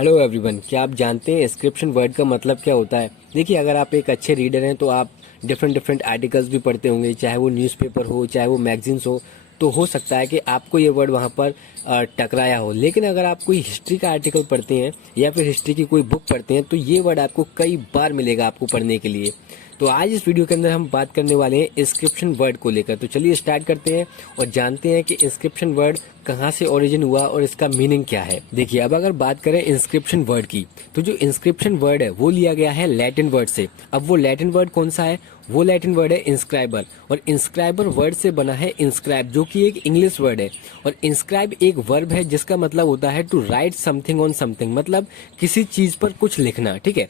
Hello everyone, क्या आप जानते हैं इंस्क्रिप्शन वर्ड का मतलब क्या होता है? देखिए, अगर आप एक अच्छे रीडर हैं तो आप डिफरेंट डिफरेंट आर्टिकल्स भी पढ़ते होंगे, चाहे वो न्यूज़पेपर हो, चाहे वो मैगजीन्स तो हो सकता है कि आपको ये वर्ड वहाँ पर टकराया हो। लेकिन अगर आप कोई हिस्ट्री का आर्टिकल पढ़ते हैं या फिर हिस्ट्री की कोई बुक पढ़ते हैं तो ये वर्ड आपको कई बार मिलेगा आपको पढ़ने के लिए। तो आज इस वीडियो के अंदर हम बात करने वाले हैं इंस्क्रिप्शन वर्ड को लेकर। तो चलिए स्टार्ट करते हैं और जानते हैं कि इंस्क्रिप्शन वर्ड कहाँ से ओरिजिन हुआ और इसका मीनिंग क्या है। देखिए, अब अगर बात करें इंस्क्रिप्शन वर्ड की, तो जो इंस्क्रिप्शन वर्ड है वो लिया गया है लैटिन वर्ड से। अब वो लैटिन वर्ड कौन सा है? वो लैटिन वर्ड है इंस्क्राइबर, और इंस्क्राइबर वर्ड से बना है इंस्क्राइब, जो कि एक इंग्लिश वर्ड है। और इंस्क्राइब एक वर्ब है जिसका मतलब होता है to write something on something, मतलब किसी चीज पर कुछ लिखना। ठीक है।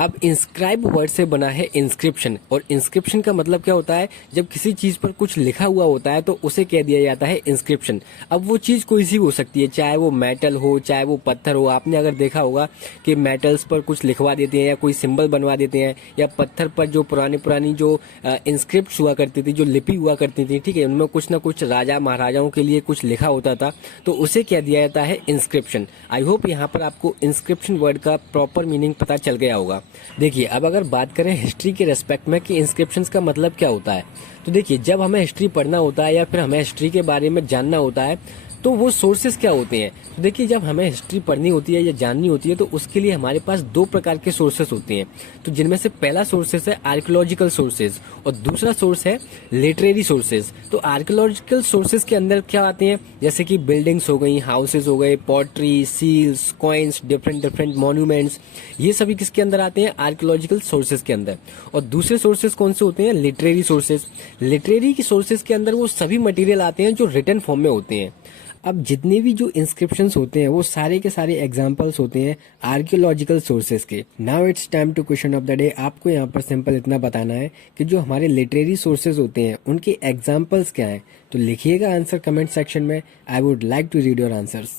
अब इंस्क्राइब वर्ड से बना है इंस्क्रिप्शन, और इंस्क्रिप्शन का मतलब क्या होता है? जब किसी चीज पर कुछ लिखा हुआ होता है तो उसे कह दिया जाता है इंस्क्रिप्शन। अब वो चीज कोई सी हो सकती है, चाहे वो मेटल हो, चाहे वो पत्थर हो। आपने अगर देखा होगा कि मेटल्स पर कुछ लिखवा देते हैं या कोई सिंबल बनवा देते हैं, या पत्थर पर जो पुरानी जो इंस्क्रिप्ट हुआ करती थी, जो लिपि हुआ करती थी, ठीक है, उनमें कुछ ना कुछ राजा महाराजाओं के लिए कुछ लिखा होता था, तो उसे कह दिया जाता है इंस्क्रिप्शन। आई होप यहाँ पर आपको इंस्क्रिप्शन वर्ड का प्रॉपर मीनिंग पता चल गया होगा। देखिए, अब अगर बात करें हिस्ट्री के रेस्पेक्ट में कि इंस्क्रिप्शंस का मतलब क्या होता है, तो देखिए, जब हमें हिस्ट्री पढ़ना होता है या फिर हमें हिस्ट्री के बारे में जानना होता है तो वो सोर्सेज क्या होते हैं। तो देखिए, जब हमें हिस्ट्री पढ़नी होती है या जाननी होती है तो उसके लिए हमारे पास दो प्रकार के सोर्सेज होते हैं। तो जिनमें से पहला सोर्सेज है आर्कियोलॉजिकल सोर्सेज और दूसरा सोर्स है लिटरेरी सोर्सेज। तो आर्कियोलॉजिकल सोर्सेज के अंदर क्या आते हैं? जैसे कि बिल्डिंग्स हो गई, हाउसेज हो गए, pottery, seals, coins, different different monuments, ये सभी किसके अंदर आते हैं? आर्कियोलॉजिकल सोर्सेज के अंदर। और दूसरे सोर्सेज कौन से होते हैं? Literary sources. लिटरेरी की सोर्सेज के अंदर वो सभी मटेरियल आते हैं जो रिटन फॉर्म में होते हैं। अब जितने भी जो इंस्क्रिप्शंस होते हैं वो सारे के सारे एग्जांपल्स होते हैं आर्कियोलॉजिकल सोर्सेज के। Now it's time to question of the day. आपको यहाँ पर सिंपल इतना बताना है कि जो हमारे लिटरेरी सोर्सेज होते हैं उनके एग्जांपल्स क्या हैं। तो लिखिएगा आंसर कमेंट सेक्शन में। I would like to read your answers.